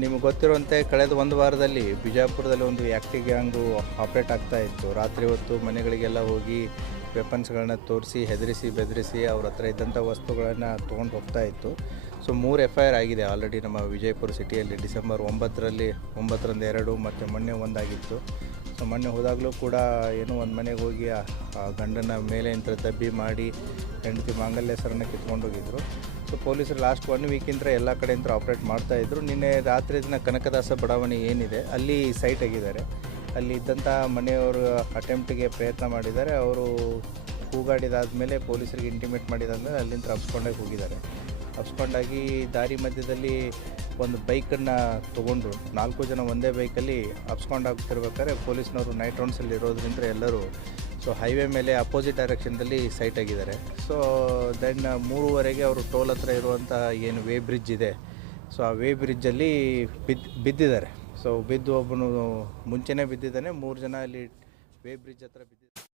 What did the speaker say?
ನಿಮಗೆ ಗೊತ್ತಿರುವಂತೆ ಕಳೆದ ಒಂದು ವಾರದಲ್ಲಿ ಬಿಜಾಪುರದಲ್ಲಿ ಒಂದು ಆ್ಯಕ್ಟಿವ್ ಗ್ಯಾಂಗು ಆಪ್ರೇಟ್ ಆಗ್ತಾ ಇತ್ತು. ರಾತ್ರಿ ಹೊತ್ತು ಮನೆಗಳಿಗೆಲ್ಲ ಹೋಗಿ ವೆಪನ್ಸ್ಗಳನ್ನ ತೋರಿಸಿ ಹೆದರಿಸಿ ಬೆದರಿಸಿ ಅವ್ರ ಹತ್ರ ಇದ್ದಂಥ ವಸ್ತುಗಳನ್ನು ತೊಗೊಂಡು ಹೋಗ್ತಾ ಇತ್ತು. ಸೊ 3 FIR ಆಗಿದೆ ಆಲ್ರೆಡಿ ನಮ್ಮ ವಿಜಯಪುರ ಸಿಟಿಯಲ್ಲಿ. ಡಿಸೆಂಬರ್ 9ರಂದು 2 ಮತ್ತು ಮೊನ್ನೆ ಒಂದಾಗಿತ್ತು. ಸೊ ಮೊನ್ನೆ ಹೋದಾಗಲೂ ಕೂಡ ಏನೋ ಒಂದು ಮನೆಗೆ ಹೋಗಿ ಆ ಗಂಡನ ಮೇಲೆ ಇಂಥ ದಬ್ಬಿ ಮಾಡಿ ಹೆಂಡತಿ ಮಾಂಗಲ್ಯ ಸರನ್ನು ಕಿತ್ಕೊಂಡು ಹೋಗಿದ್ರು. ಸೊ ಪೊಲೀಸರು ಲಾಸ್ಟ್ 1 ವೀಕಿಂದ ಎಲ್ಲ ಕಡೆಯಿಂದ ಆಪ್ರೇಟ್ ಮಾಡ್ತಾಯಿದ್ರು. ನಿನ್ನೆ ರಾತ್ರಿ ದಿನ ಕನಕದಾಸ ಬಡಾವಣೆ ಏನಿದೆ ಅಲ್ಲಿ ಸೈಟ್ ಆಗಿದ್ದಾರೆ. ಅಲ್ಲಿ ಇದ್ದಂಥ ಮನೆಯವರು ಅಟೆಂಪ್ಟಿಗೆ ಪ್ರಯತ್ನ ಮಾಡಿದ್ದಾರೆ. ಅವರು ಕೂಗಾಡಿದಾದಮೇಲೆ ಪೊಲೀಸರಿಗೆ ಇಂಟಿಮೇಟ್ ಮಾಡಿದಾದಮೇಲೆ ಅಲ್ಲಿಂದ ಹಬ್ಸ್ಕೊಂಡಾಗಿ ಹೋಗಿದ್ದಾರೆ. ಹಬ್ಸ್ಕೊಂಡಾಗಿ ದಾರಿ ಮಧ್ಯದಲ್ಲಿ ಒಂದು ಬೈಕನ್ನು ತೊಗೊಂಡು 4 ಜನ ಒಂದೇ ಬೈಕಲ್ಲಿ ಹಬ್ಸ್ಕೊಂಡಾಗ್ತಿರ್ಬೇಕಾದ್ರೆ ಪೊಲೀಸ್ನವರು ನೈಟ್ ರೌಂಡ್ಸಲ್ಲಿ ಇರೋದ್ರಿಂದ ಎಲ್ಲರೂ ಸೊ ಹೈವೇ ಮೇಲೆ ಅಪೋಸಿಟ್ ಡೈರೆಕ್ಷನ್ದಲ್ಲಿ ಸೈಟ್ ಆಗಿದ್ದಾರೆ. ಸೊ ದೆನ್ 3:15 ಅವರು ಟೋಲ್ ಹತ್ರ ಇರುವಂಥ ಏನು ವೇ ಬ್ರಿಡ್ಜ್ ಇದೆ, ಸೊ ಆ ವೇ ಬ್ರಿಡ್ಜಲ್ಲಿ ಬಿದ್ದಿದ್ದಾರೆ. ಸೊ ಬಿದ್ದು ಒಬ್ಬನು ಮುಂಚೆನೇ ಬಿದ್ದಿದ್ದಾನೆ. 3 ಜನ ಅಲ್ಲಿ ವೇ ಬ್ರಿಡ್ಜ್ ಹತ್ರ ಬಿದ್ದಿದ್ದಾರೆ.